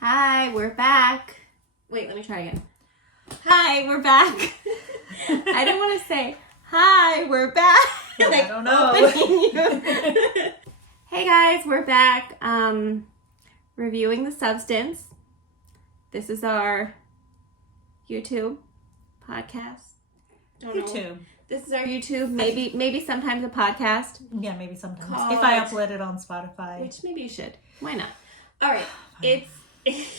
Hi, we're back. Wait, let me try again. Hi, we're back. I didn't want to say, hi, we're back. I don't know. Hey guys, we're back. Reviewing The Substance. This is our YouTube podcast. YouTube. This is our YouTube. Maybe sometimes a podcast. Yeah, maybe sometimes. Called- If I upload it on Spotify. Which maybe you should. Why not? All right. It's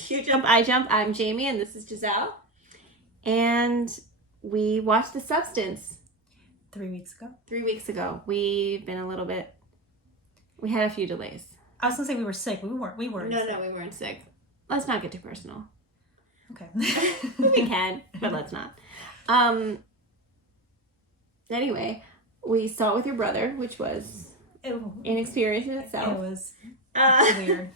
You Jump, I Jump. I'm Jamie, and this is Giselle. And we watched The Substance 3 weeks ago. 3 weeks ago. We've been we had a few delays. I was gonna say we were sick. We weren't. No, we weren't sick. Let's not get too personal. Okay. We can, but let's not. Anyway, we saw it with your brother, which was an experience in itself. It was Uh, weird.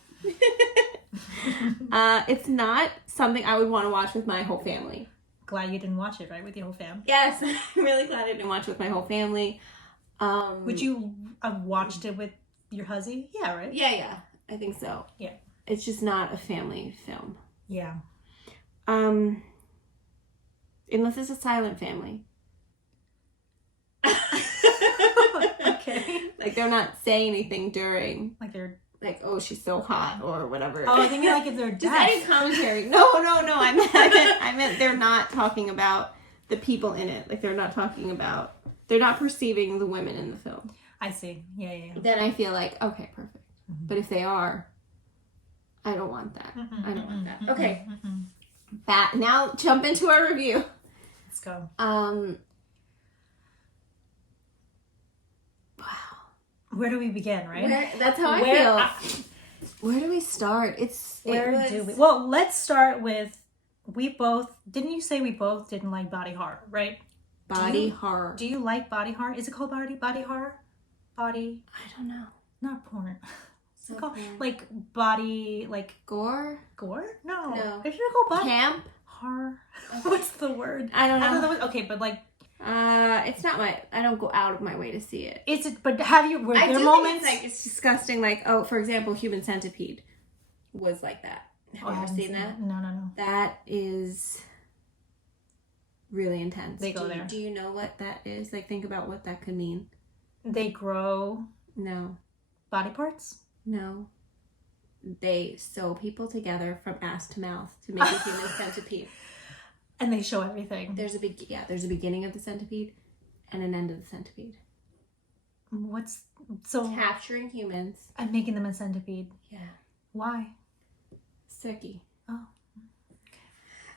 It's not something I would want to watch with my whole family. Glad you didn't watch it, right, with your whole fam. Yes, I'm really glad I didn't watch it with my whole family. Would you have watched it with your huzzy? Yeah, right? Yeah, I think so. Yeah. It's just not a family film. Yeah. Unless it's a silent family. Okay. Like they're not saying anything during. Like they're... Like, oh, she's so hot or whatever. Oh, I think like if they're Just deaf. any commentary. No. I meant they're not talking about the people in it. Like they're not perceiving the women in the film. I see. Yeah. Then I feel like, okay, perfect. Mm-hmm. But if they are, I don't want that. I don't want that. Okay. Now jump into our review. Let's go. Wow. Where do we begin, right? That's how I feel. Where do we start? Well, let's start with, didn't you say we both didn't like body horror, right? Body horror. Do you like body horror? Is it called body horror? Body? I don't know. Not porn. It's So called porn. like body, like Gore? gore? No. No. It's not called body Camp? horror. Okay. What's the word? I don't know. Okay, but like, It's not I don't go out of my way to see it. but have you, were I there do moments? think it's disgusting. Like, for example, Human Centipede was like that. Have you ever seen that? No. That is really intense. They go there. Do you know what that is? Like, think about what that could mean. They grow No. body parts? No. They sew people together from ass to mouth to make a human centipede. And they show everything. There's a beginning of the centipede and an end of the centipede. Capturing humans. I'm making them a centipede. Yeah. Why? Sicky. Oh.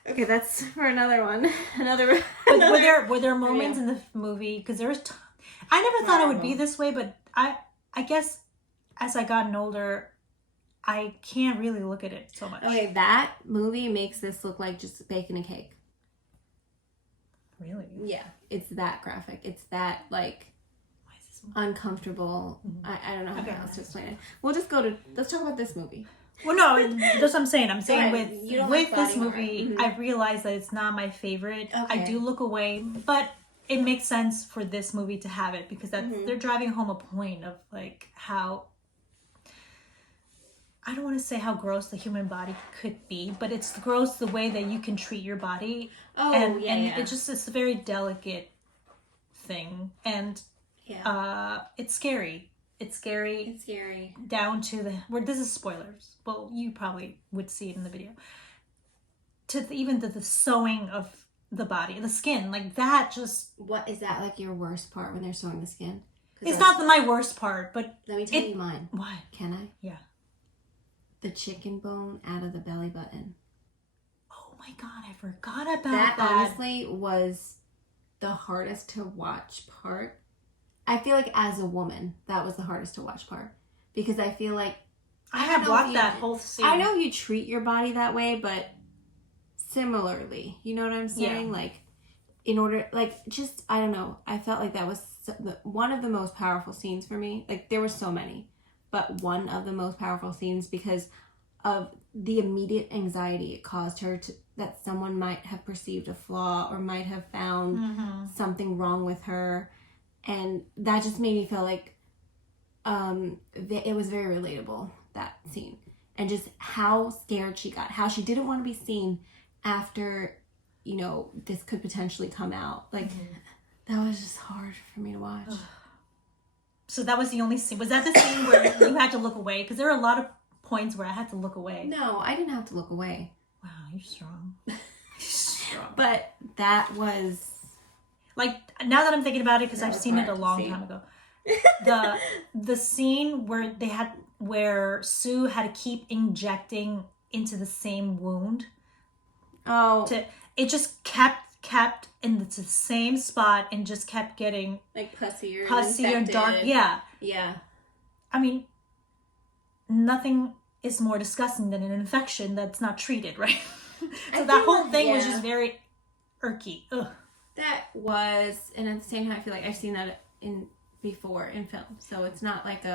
Okay, that's for another one. But were there moments in the movie, because I never thought it would be this way, but I guess as I gotten older, I can't really look at it so much. Okay, that movie makes this look like just bacon and cake. Really? Yeah, it's that graphic. It's that like Why is this uncomfortable. Mm-hmm. I don't know how else to explain it. We'll just let's talk about this movie. Well, no, that's what I'm saying. I'm saying Right. You don't with like this body horror. movie, Mhm. I realized that it's not my favorite. I Okay. do look away, but it makes sense for this movie to have it because Mm-hmm. they're driving home a point of like how, I don't want to say how gross the human body could be, but it's gross the way that you can treat your body. Oh, and yeah. it's a very delicate thing, and Yeah. it's scary. It's scary. It's scary. Down to this is spoilers. Well, you probably would see it in the video. Even the sewing of the body, the skin, like that. Just What is that like your worst part when they're sewing the skin? it's not my worst part, but Let me tell you mine. why? Can I? Yeah. The chicken bone out of the belly button. Oh my god, I forgot about That that. honestly was the hardest to watch part. I feel like as a woman, that was the hardest to watch part. Because I feel like... I have watched that whole scene. I know you treat your body that way, but similarly. You know what I'm saying? Yeah. Like, in order... Like, just... I don't know. I felt like that was one of the most powerful scenes for me. Like, there were so many. But one of the most powerful scenes because of the immediate anxiety it caused her that someone might have perceived a flaw or might have found something wrong with her. And that just made me feel like it was very relatable, that scene. and just how scared she got, how she didn't want to be seen after, you know, this could potentially come out. Like, that was just hard for me to watch. So that was the only scene. Was that the scene where you had to look away? Because there are a lot of points where I had to look away. No, I didn't have to look away. Wow, you're strong. But that was... Like, now that I'm thinking about it, because I've seen it a long time ago. The scene where Sue had to keep injecting into the same wound. Oh. It just kept in the same spot and just kept getting like pussier and dark. Yeah. Yeah. I mean, nothing is more disgusting than an infection that's not treated, right? So that whole thing was just very irky. Ugh. That was, and at the same time, I feel like I've seen that before in film. So it's not like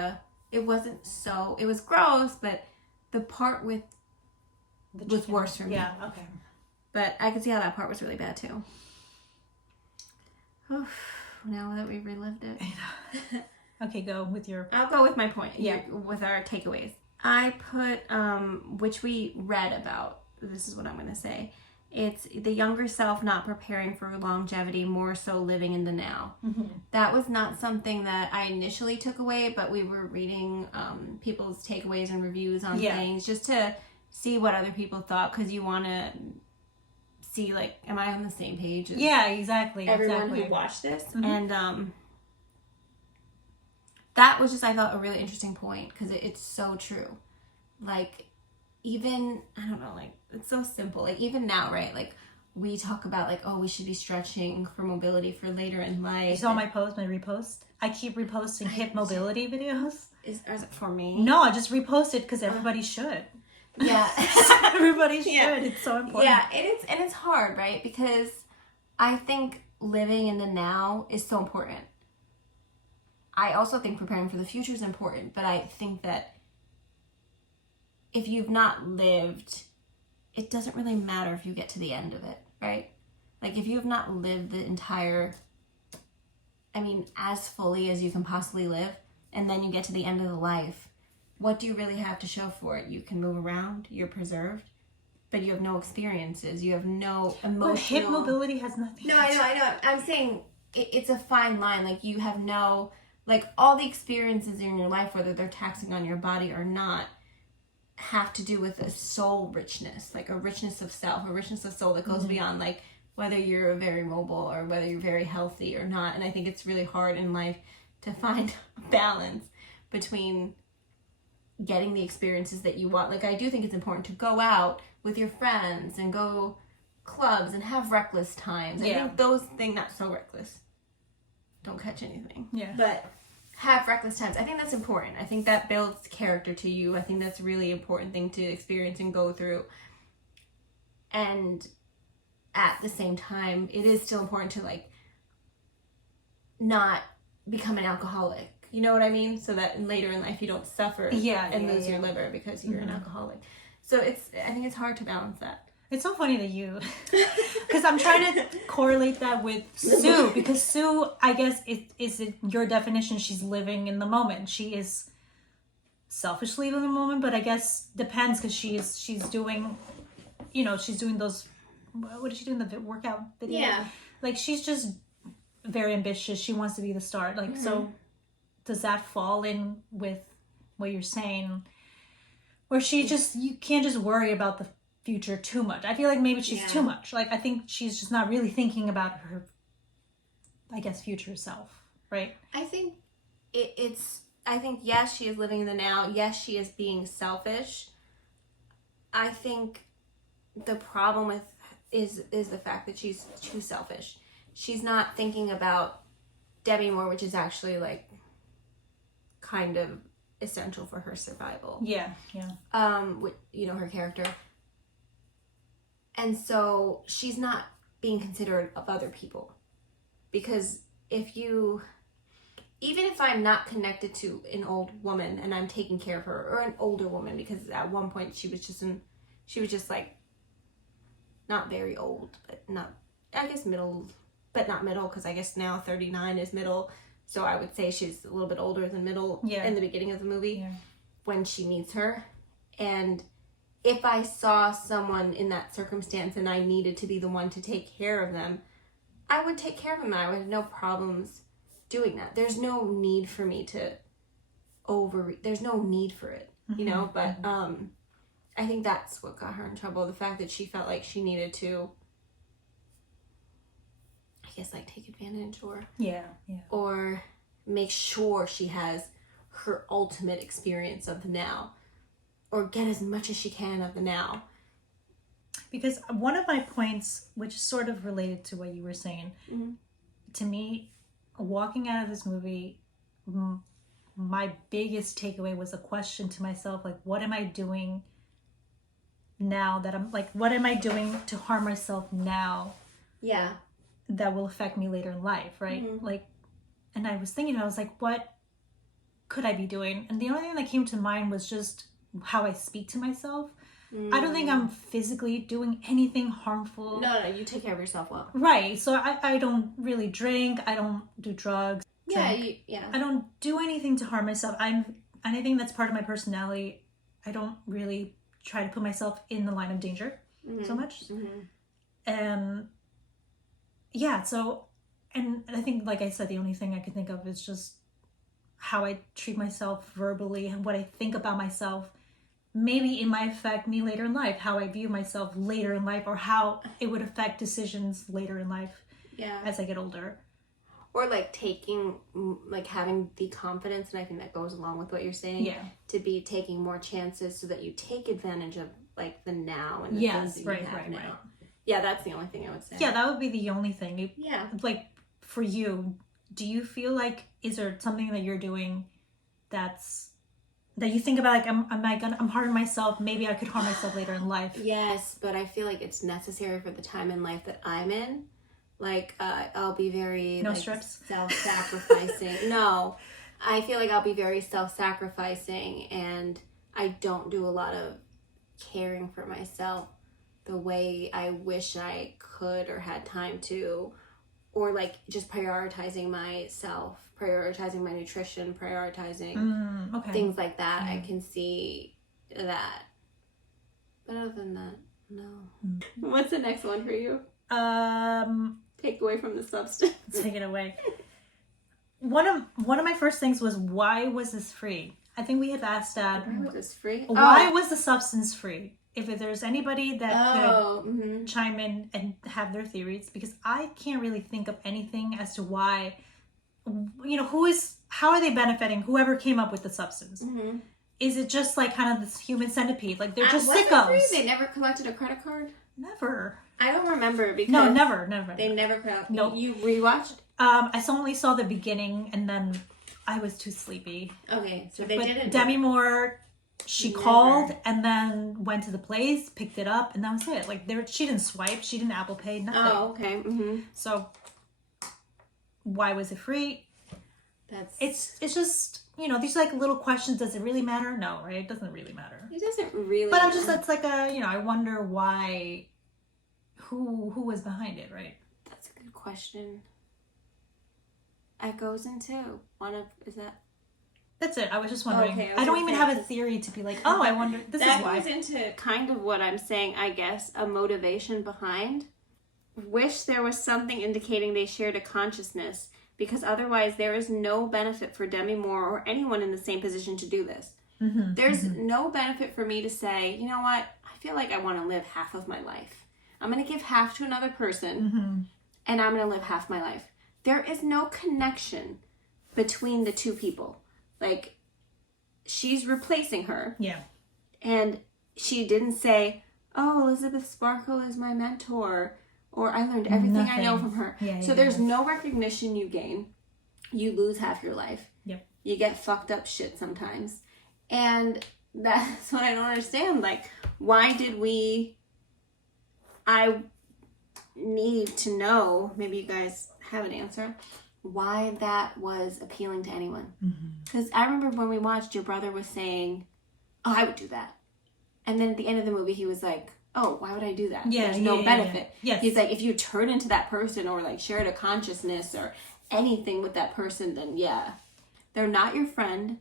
it wasn't so, it was gross, but the part with was worse for me. Yeah, okay. But I could see how that part was really bad too. Now that we've relived it. Okay, go with your... I'll go with my point. Yeah. With our takeaways. I put, which we read about, this is what I'm going to say. It's the younger self not preparing for longevity, more so living in the now. Mm-hmm. That was not something that I initially took away, but we were reading people's takeaways and reviews on things just to see what other people thought, because you want to see, like, am I on the same page as exactly. everyone who watched this? Mm-hmm. And that was just, I thought, a really interesting point, because it's so true. Like, even, I don't know, like, it's so simple. Like, even now, right? Like, we talk about, like, oh, we should be stretching for mobility for later in life. You saw my repost? I keep reposting hip mobility videos. Is it for me? No, I just reposted because everybody should. Yeah. Everybody should. Yeah. It's so important. Yeah, it's hard, right? Because I think living in the now is so important. I also think preparing for the future is important, but I think that if you've not lived, it doesn't really matter if you get to the end of it, right? Like, if you have not lived the entire, as fully as you can possibly live, and then you get to the end of the life, what do you really have to show for it? You can move around, you're preserved, but you have no experiences, you have no emotional... But hip mobility has nothing. No, I know. I'm saying it's a fine line. Like, you have no... Like, all the experiences in your life, whether they're taxing on your body or not, have to do with a soul richness, like a richness of self, a richness of soul that goes beyond, like, whether you're very mobile or whether you're very healthy or not. And I think it's really hard in life to find a balance between getting the experiences that you want. Like, I do think it's important to go out with your friends and go clubs and have reckless times. I think those things, not so reckless. Don't catch anything. Yeah. But have reckless times. I think that's important. I think that builds character to you. I think that's a really important thing to experience and go through. And at the same time, it is still important to, like, not become an alcoholic. You know what I mean? So that later in life you don't suffer and lose your liver because you're an alcoholic. So I think it's hard to balance that. It's so funny that you, because I'm trying to correlate that with Sue, because Sue, I guess, is it your definition, she's living in the moment. She is selfishly living in the moment, but I guess depends, because she's doing, she's doing those, what is she doing, the workout video? Yeah. Like, she's just very ambitious. She wants to be the star. Like, so does that fall in with what you're saying? Where you can't just worry about the future too much. I feel like maybe she's too much. Like, I think she's just not really thinking about her, I guess, future self, right? I think yes, she is living in the now. Yes, she is being selfish. I think the problem is the fact that she's too selfish. She's not thinking about Demi more, which is actually, like, kind of essential for her survival. Yeah. With, her character. And so she's not being considerate of other people. Because even if I'm not connected to an old woman and I'm taking care of her, or an older woman, because at one point she was just like, not very old, but not, I guess middle, but not middle, because I guess now 39 is middle. So I would say she's a little bit older than middle in the beginning of the movie when she meets her. And if I saw someone in that circumstance and I needed to be the one to take care of them, I would take care of them. I would have no problems doing that. There's no need for me to there's no need for it, you know? But I think that's what got her in trouble. The fact that she felt like she needed to, I guess, like, take advantage or make sure she has her ultimate experience of the now, or get as much as she can of the now. Because one of my points, which is sort of related to what you were saying, to me, walking out of this movie, my biggest takeaway was a question to myself, like, what am I doing now that I'm, like, what am I doing to harm myself now? Yeah. That will affect me later in life, right? Like, and I was thinking, I was like, what could I be doing? And the only thing that came to mind was just how I speak to myself. I don't think I'm physically doing anything harmful. No, you take care of yourself well. Right. So I don't really drink. I don't do drugs. Yeah. I don't do anything to harm myself. Anything that's part of my personality, I don't really try to put myself in the line of danger so much. And yeah, so, and I think, like I said, the only thing I can think of is just how I treat myself verbally and what I think about myself. Maybe it might affect me later in life, how I view myself later in life, or how it would affect decisions later in life as I get older. Or like having the confidence, and I think that goes along with what you're saying, to be taking more chances so that you take advantage of, like, the now and the things that you have now. Right. Yeah, that's the only thing I would say. Yeah, that would be the only thing. Like, for you, do you feel like, is there something that you're doing that you think about, like, I'm harming myself, maybe I could harm myself later in life? Yes, but I feel like it's necessary for the time in life that I'm in. Like, I'll be very strips? Self-sacrificing. No, I feel like I'll be very self-sacrificing, and I don't do a lot of caring for myself the way I wish I could or had time to, or like just prioritizing myself, prioritizing my nutrition, prioritizing things like that. I can see that. But other than that, no. What's the next one for you? Take away from the substance. Take it away. One of my first things was, why was this free? I think we had asked that. Why was this free? Why was the substance free? If there's anybody that could chime in and have their theories, because I can't really think of anything as to why, how are they benefiting whoever came up with the substance? Is it just like kind of this human centipede? Like, they're just sickos. They never collected a credit card? Never. I don't remember because... No, never. They never collected... Nope. You rewatched? I only saw the beginning, and then I was too sleepy. Okay, so they didn't... Demi Moore, she called and then went to the place, picked it up, and that was it. Like, she didn't swipe, she didn't Apple Pay, nothing. Oh, okay. So, why was it free? It's just, these like little questions. Does it really matter? No, right? It doesn't really matter. It doesn't really But that's like I wonder why, who was behind it, right? That's a good question. It goes into is that? That's it. I was just wondering. Okay, I don't even have a theory to be like, oh, I wonder, this is why. That goes into kind of what I'm saying, I guess, a motivation behind. Wish there was something indicating they shared a consciousness, because otherwise there is no benefit for Demi Moore or anyone in the same position to do this. There's no benefit for me to say, you know what, I feel like I want to live half of my life. I'm going to give half to another person, and I'm going to live half my life. There is no connection between the two people. Like, she's replacing her. Yeah. And she didn't say, oh, Elizabeth Sparkle is my mentor, or I learned everything I know from her. So there's no recognition you gain. You lose half your life. Yep. You get fucked up shit sometimes. And that's what I don't understand. Like, why did I need to know, maybe you guys have an answer, why that was appealing to anyone. Because I remember when we watched, your brother was saying, oh, I would do that. And then at the end of the movie, he was like, oh, why would I do that? There's no benefit. Yes. He's like, if you turn into that person or like shared a consciousness or anything with that person, then they're not your friend.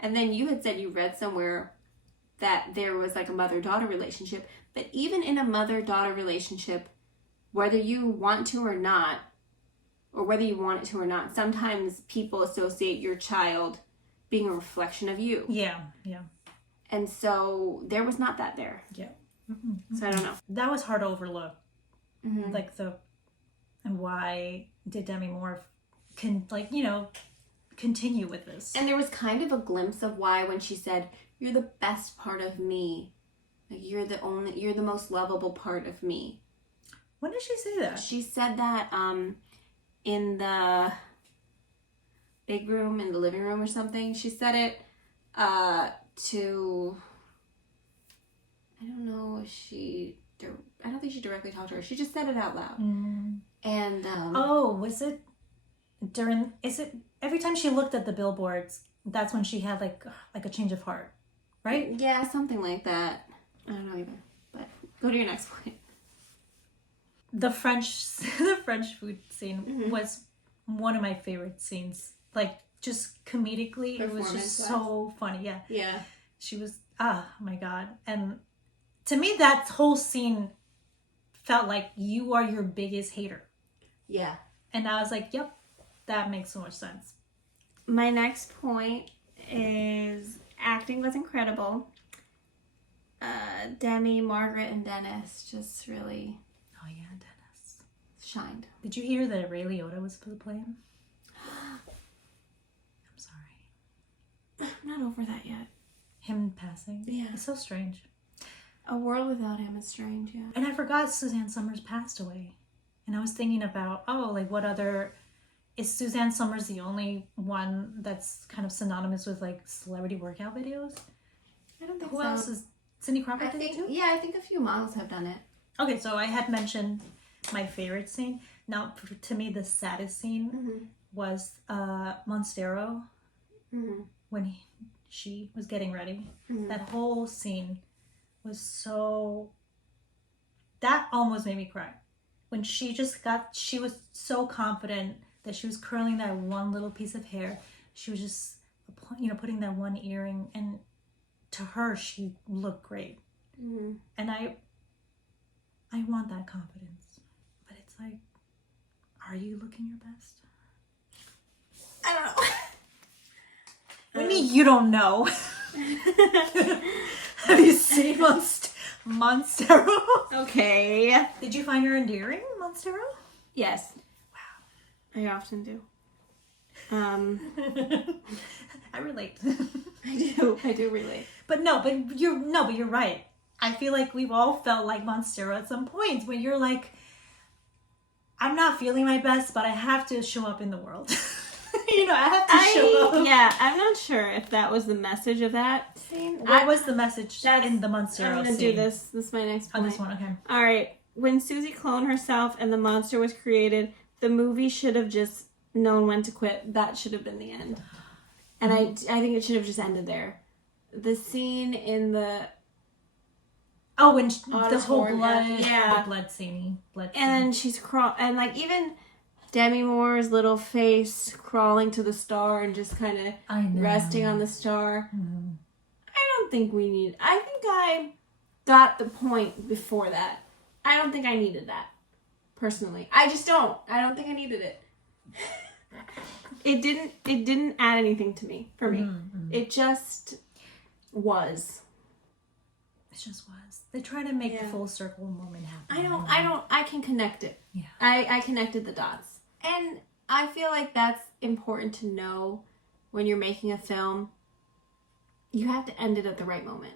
And then you had said you read somewhere that there was like a mother-daughter relationship. But even in a mother-daughter relationship, whether you want to or not, or whether you want it to or not, sometimes people associate your child being a reflection of you. Yeah. And so there was not that there. Yeah. So I don't know. That was hard to overlook. Like and why did Demi Moore continue with this? And there was kind of a glimpse of why when she said, "You're the best part of me. Like you're the most lovable part of me." When did she say that? She said that in the big room in the living room or something. She said it to, I don't know if I don't think she directly talked to her. She just said it out loud. And was it every time she looked at the billboards, that's when she had like a change of heart, right? Yeah, something like that. I don't know either. But go to your next point. The French food scene was one of my favorite scenes. Like just comedically, it was just so funny. Yeah. Yeah. She was my God. And to me that whole scene felt like you are your biggest hater. Yeah. And I was like, yep, that makes so much sense. My next point is acting was incredible. Demi, Margaret, and Dennis just really Dennis shined. Did you hear that Ray Liotta was supposed to play him? I'm sorry. I'm not over that yet. Him passing? Yeah. It's so strange. A world without him is strange, yeah. And I forgot Suzanne Summers passed away. And I was thinking about, what other... Is Suzanne Summers the only one that's kind of synonymous with, like, celebrity workout videos? I don't think Who so. else is... Cindy Crawford did it too? Yeah, I think a few models have done it. Okay, so I had mentioned my favorite scene. Now, to me, the saddest scene was Monstero when she was getting ready. That whole scene was so... That almost made me cry. When she was so confident that she was curling that one little piece of hair. She was just, putting that one earring, and to her, she looked great. And I want that confidence. But it's like, are you looking your best? I don't know. What do you mean you don't know? Have you seen Monstero? Okay. Did you find her endearing, Monstero? Yes. Wow. I often do. I relate. I do relate. But you're right. I feel like we've all felt like Monstero at some points when you're like, I'm not feeling my best, but I have to show up in the world. I have to show up. Yeah, I'm not sure if that was the message of that scene. What was the message in the Monstero scene? I'm going to do this. This is my next point. On this one, okay. All right. When Susie cloned herself and the monster was created, the movie should have just known when to quit. That should have been the end. And I think it should have just ended there. The scene in the... Oh, when the whole blood... Yeah. The blood scene. And then she's and like even Demi Moore's little face crawling to the star and just kind of resting on the star. I don't think we need... I think I got the point before that. I don't think I needed that. Personally. I just don't. I don't think I needed it. It didn't add anything to me, for me. It just was. It just was. They try to make the full circle moment happen. I can connect it. Yeah. I connected the dots. And I feel like that's important to know when you're making a film. You have to end it at the right moment.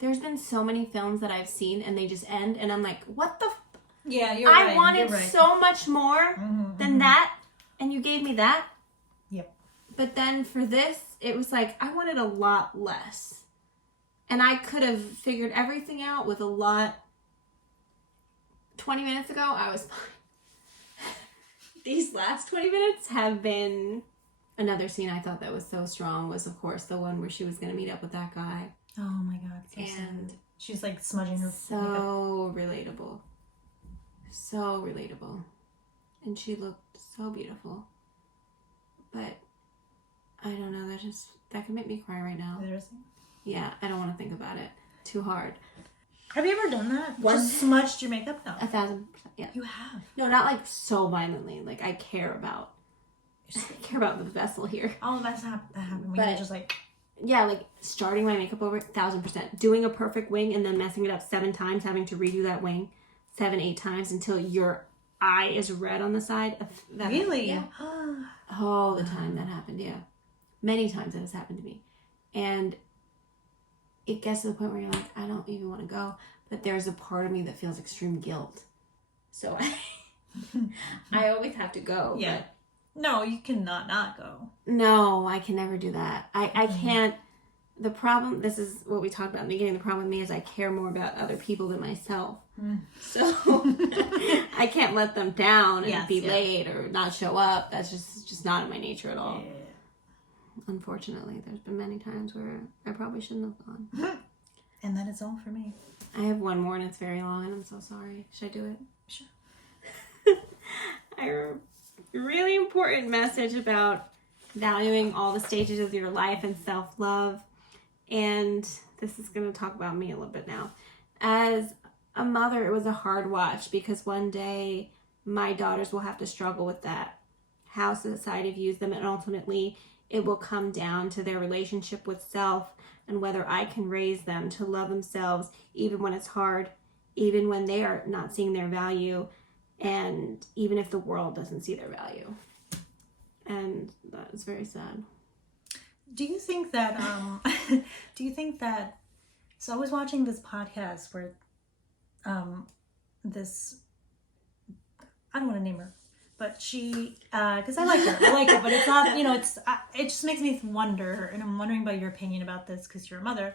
There's been so many films that I've seen and they just end and I'm like, what the Yeah, you're right. I wanted so much more than that, and you gave me that. Yep. But then for this, it was like, I wanted a lot less. And I could have figured everything out with a lot. 20 minutes ago, I was fine. These last 20 minutes have been... Another scene I thought that was so strong was, of course, the one where she was going to meet up with that guy. Oh my God. So and sad. She's like smudging her So relatable. So relatable. And she looked so beautiful. But I don't know, that just That can make me cry right now. Seriously? Yeah, I don't want to think about it too hard. Have you ever done that? Once. Just smudged your makeup? No. 1,000%. Yeah. You have. No, not like so violently. Like I care about the vessel here. All of us have that happen. We But- just like. Yeah, like starting my makeup over 1,000%. Doing a perfect wing and then messing it up 7 times, having to redo that wing 7, 8 times until your eye is red on the side. Really? Yeah. All the time that happened, yeah. Many times that has happened to me. And it gets to the point where you're like, I don't even want to go. But there's a part of me that feels extreme guilt. So I always have to go. Yeah. No, you cannot not go. No, I can never do that. I can't. The problem, this is what we talked about in the beginning, the problem with me is I care more about other people than myself. So I can't let them down and be late or not show up. That's just not in my nature at all. Yeah. Unfortunately, there's been many times where I probably shouldn't have gone. And that is all for me. I have one more and it's very long and I'm so sorry. Should I do it? Sure. A really important message about valuing all the stages of your life and self-love. And this is going to talk about me a little bit now. As a mother, it was a hard watch because one day my daughters will have to struggle with that, how society views them, and ultimately it will come down to their relationship with self and whether I can raise them to love themselves even when it's hard, even when they are not seeing their value, and even if the world doesn't see their value. And that is very sad. Do you think that so I was watching this podcast where this, I don't want to name her, but she because I like her, but it's not, it just makes me wonder, and I'm wondering about your opinion about this because you're a mother.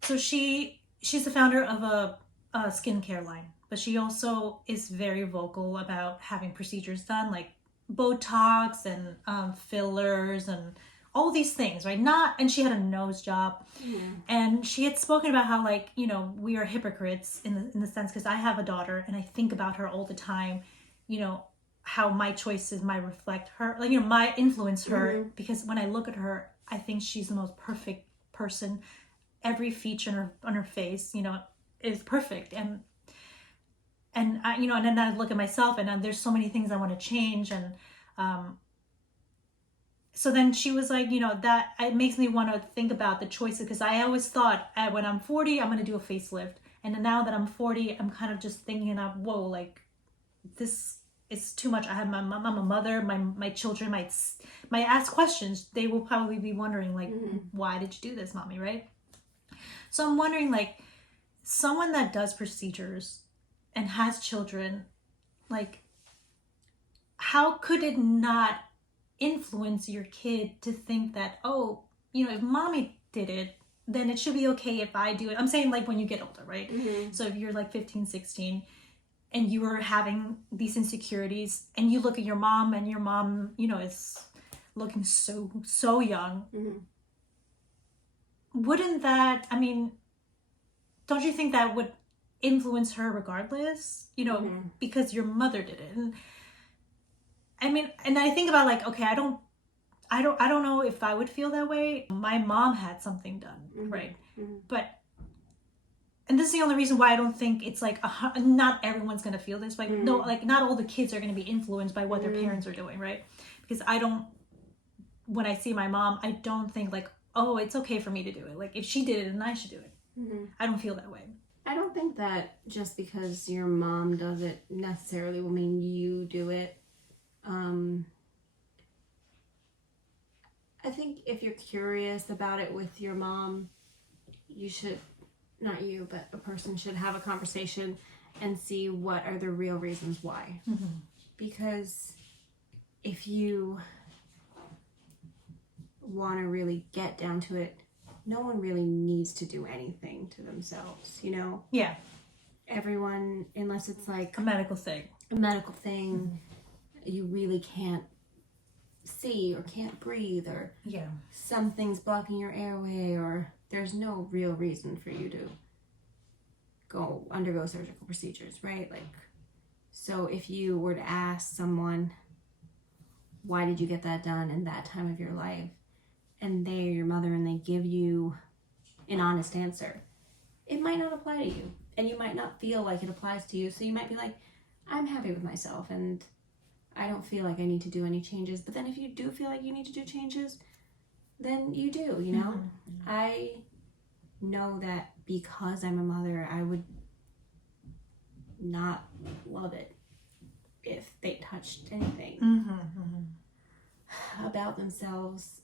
So she's the founder of a skincare line, but she also is very vocal about having procedures done like Botox and fillers and all these things, right? And she had a nose job. Yeah. And she had spoken about how, like, we are hypocrites in the sense, because I have a daughter and I think about her all the time, how my choices might reflect her, like, might influence her, because when I look at her, I think she's the most perfect person. Every feature on her face, is perfect. And I, and then I look at myself and there's so many things I want to change. And, so then she was like, that it makes me want to think about the choices, because I always thought when I'm 40, I'm going to do a facelift. And then now that I'm 40, I'm kind of just thinking of, whoa, like this is too much. I'm a mother, my children might ask questions. They will probably be wondering like, why did you do this, mommy? Right? So I'm wondering, like, someone that does procedures and has children, like, how could it not influence your kid to think that, oh, if mommy did it, then it should be okay if I do it. I'm saying, like, when you get older, right? So if you're like 15, 16 and you are having these insecurities and you look at your mom and your mom, is looking so young, wouldn't that, don't you think that would influence her regardless, because your mother did it? And I think about, like, okay, I don't know if I would feel that way. My mom had something done, right? But, and this is the only reason why I don't think it's like, not everyone's going to feel this way. No, like, not all the kids are going to be influenced by what their parents are doing, right? Because when I see my mom, I don't think like, oh, it's okay for me to do it. Like, if she did it, then I should do it. I don't feel that way. I don't think that just because your mom does it necessarily will mean you do it. I think if you're curious about it with your mom, you should, not you, but a person should have a conversation and see what are the real reasons why. Because if you want to really get down to it, no one really needs to do anything to themselves, Yeah. Everyone, unless it's like A medical thing. You really can't see or can't breathe, or Yeah. something's blocking your airway, or there's no real reason for you to undergo surgical procedures, right? Like, so if you were to ask someone, why did you get that done in that time of your life? and they're your mother and they give you an honest answer, it might not apply to you. And you might not feel like it applies to you. So you might be like, I'm happy with myself and I don't feel like I need to do any changes. But then if you do feel like you need to do changes, then you do, you know? Mm-hmm. I know that because I'm a mother, I would not love it if they touched anything about themselves.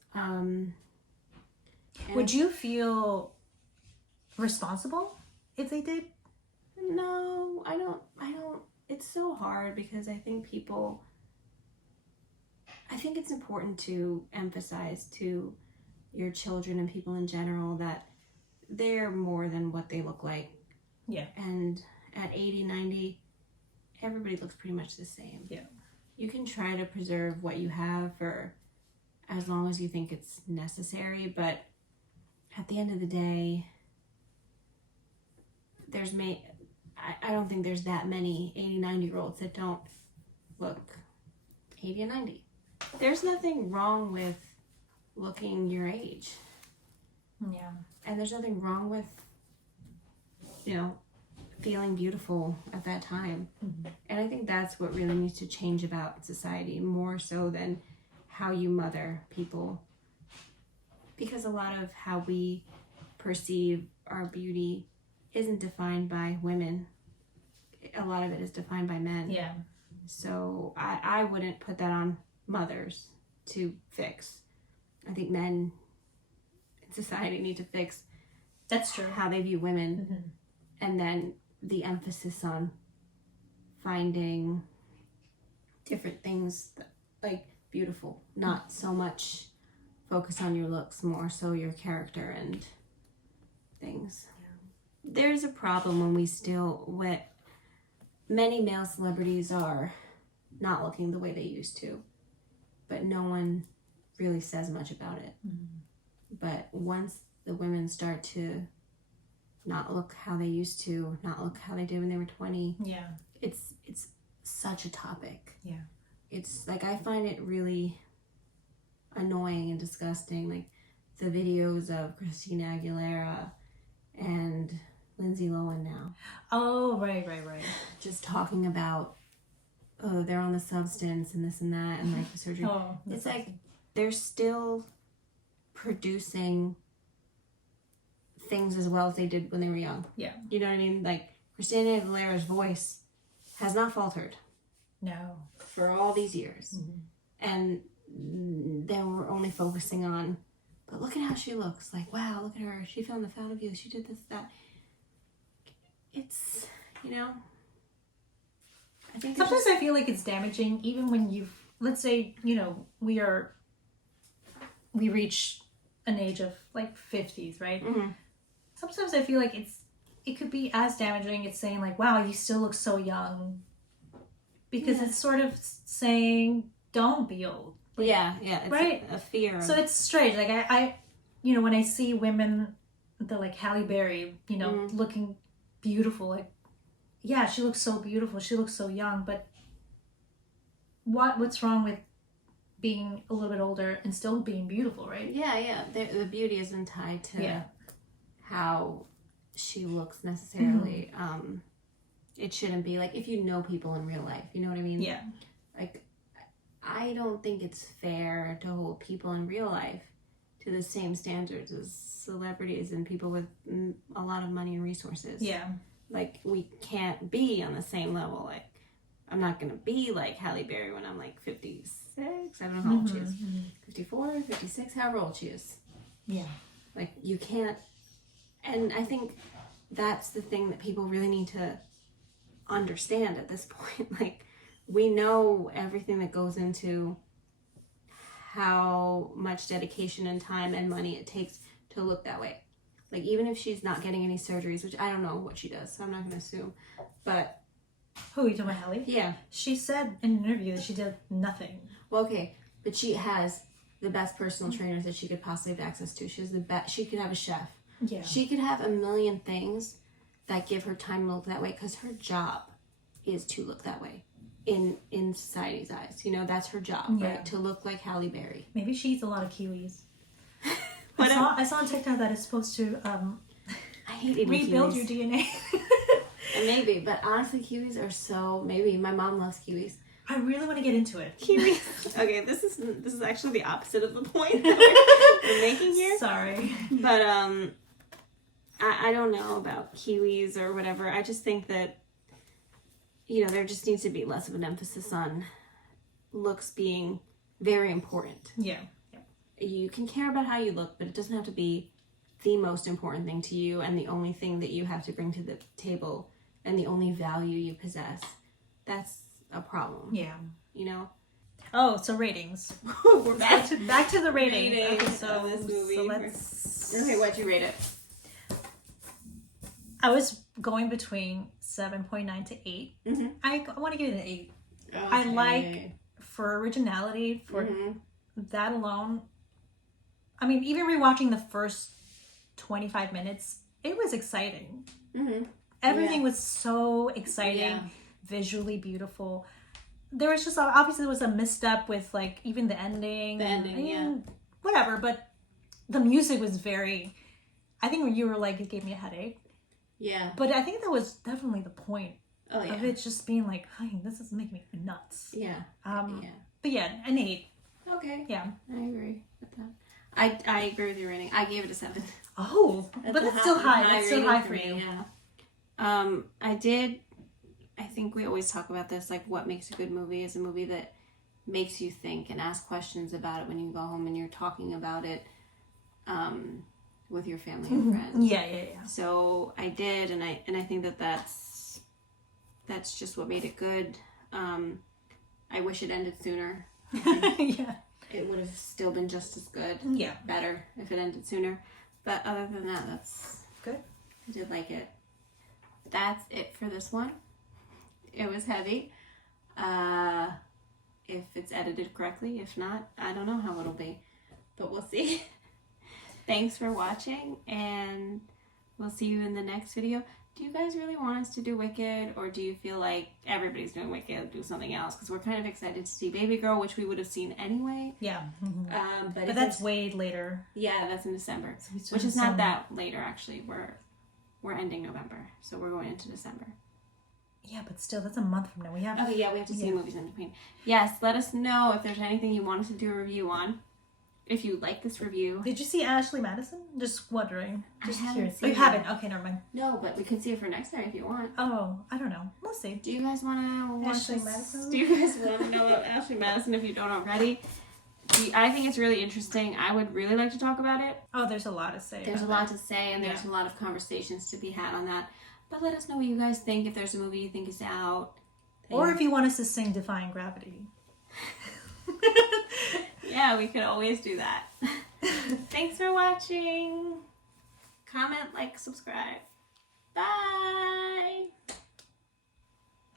Would you feel responsible if they did? No, I don't. It's so hard because I think it's important to emphasize to your children and people in general that they're more than what they look like. Yeah. And at 80, 90, everybody looks pretty much the same. Yeah. You can try to preserve what you have for as long as you think it's necessary, but at the end of the day, I don't think there's that many 80, 90-year-olds that don't look 80 and 90. There's nothing wrong with looking your age. Yeah. And there's nothing wrong with, feeling beautiful at that time. Mm-hmm. And I think that's what really needs to change about society, more so than how you mother people. Because a lot of how we perceive our beauty isn't defined by women. A lot of it is defined by men. Yeah. So I wouldn't put that on mothers to fix. I think men in society need to fix That's true. how they view women. And then the emphasis on finding different things like beautiful, not so much focus on your looks, more so your character and things. There's a problem when many male celebrities are not looking the way they used to, but no one really says much about it. But once the women start to not look how they used to, not look how they did when they were 20, it's such a topic. Yeah. It's like, I find it really annoying and disgusting, like the videos of Christina Aguilera and Lindsay Lohan now. Oh, right. Just talking about, oh, they're on the substance and this and that and like the surgery. It's like they're still producing things as well as they did when they were young. Yeah. You know what I mean? Like Christina Aguilera's voice has not faltered. No. For all these years. And then we're only focusing on, but look at how she looks. Like, wow, look at her. She filmed the Fountain of Youth. She did this, that. It's, I think sometimes I feel like it's damaging even when let's say, we reach an age of like 50s, right? Sometimes I feel like it could be as damaging. It's saying like, wow, you still look so young, because it's sort of saying don't be old. Like, it's right? a fear. So it's strange. Like I when I see women, like Halle Berry, looking beautiful, like, yeah, she looks so beautiful. She looks so young, but what's wrong with being a little bit older and still being beautiful, right? Yeah. The beauty isn't tied to how she looks necessarily. It shouldn't be like, if you know people in real life, you know what I mean? Yeah. Like, I don't think it's fair to hold people in real life to the same standards as celebrities and people with a lot of money and resources. Yeah. Like, we can't be on the same level. Like, I'm not going to be like Halle Berry when I'm like 56. I don't know how old she is. 54, 56, however old she is. Yeah. Like, you can't. And I think that's the thing that people really need to understand at this point. Like, we know everything that goes into how much dedication and time and money it takes to look that way. Like, even if she's not getting any surgeries, which I don't know what she does, so I'm not going to assume. But who, you talking about Halle? Yeah. She said in an interview that she did nothing. Well, okay, but she has the best personal trainers that she could possibly have access to. She has the best. She could have a chef. Yeah. She could have a million things that give her time to look that way, because her job is to look that way in society's eyes. That's her job, right? To look like Halle Berry. Maybe she eats a lot of kiwis. I saw on TikTok that it's supposed to I hate eating rebuild kiwis. your DNA. Maybe, but honestly, kiwis are so. Maybe my mom loves kiwis. I really want to get into it. Kiwis. Okay, this is actually the opposite of the point that we're making here. Sorry, but I don't know about kiwis or whatever. I just think that there just needs to be less of an emphasis on looks being very important. Yeah. You can care about how you look, but it doesn't have to be the most important thing to you and the only thing that you have to bring to the table and the only value you possess. That's a problem. Yeah. Oh, so ratings. We're back to the rating. Okay, so this movie. So let's. Okay, what'd you rate it? I was going between 7.9 to 8. Mm-hmm. I want to give it an 8. Okay. I like, for originality, for that alone. I mean, even rewatching the first 25 minutes, it was exciting. Mm-hmm. Everything was so exciting, visually beautiful. There was just, obviously, there was a misstep with, like, even the ending. Whatever, but the music was very, I think when you were like, it gave me a headache. Yeah. But I think that was definitely the point of it just being like, hey, this is making me nuts. Yeah. But yeah, an 8. Okay. Yeah. I agree with that. I agree with your rating. I gave it a 7. Oh, but it's still high. It's still high for you. Yeah. I think we always talk about this, like what makes a good movie is a movie that makes you think and ask questions about it when you go home and you're talking about it with your family and friends. Yeah. So I did, and I think that's just what made it good. I wish it ended sooner. Yeah. It would have still been just as good. Yeah. Better if it ended sooner. But other than that, that's good. I did like it. That's it for this one. It was heavy. If it's edited correctly. If not, I don't know how it'll be. But we'll see. Thanks for watching, and we'll see you in the next video. Do you guys really want us to do Wicked, or do you feel like everybody's doing Wicked, do something else? Because we're kind of excited to see Baby Girl, which we would have seen anyway. Yeah. Mm-hmm. But that's way later. Yeah, that's in December, which is not that later, actually. We're ending November, so we're going into December. Yeah, but still, that's a month from now. We have to see movies in between. Yes, let us know if there's anything you want us to do a review on. If you like this review. Did you see Ashley Madison? Just wondering. Just curious. You haven't? Okay, never mind. No, but we can see it for next time if you want. Oh, I don't know. We'll see. Do you guys want to watch Ashley Madison? Do you guys want to know about Ashley Madison if you don't already? I think it's really interesting. I would really like to talk about it. Oh, there's a lot to say. There's a lot to say, and there's a lot of conversations to be had on that. But let us know what you guys think. If there's a movie you think is out. Or if you want us to sing Defying Gravity. Yeah, we could always do that. Thanks for watching. Comment, like, subscribe. Bye.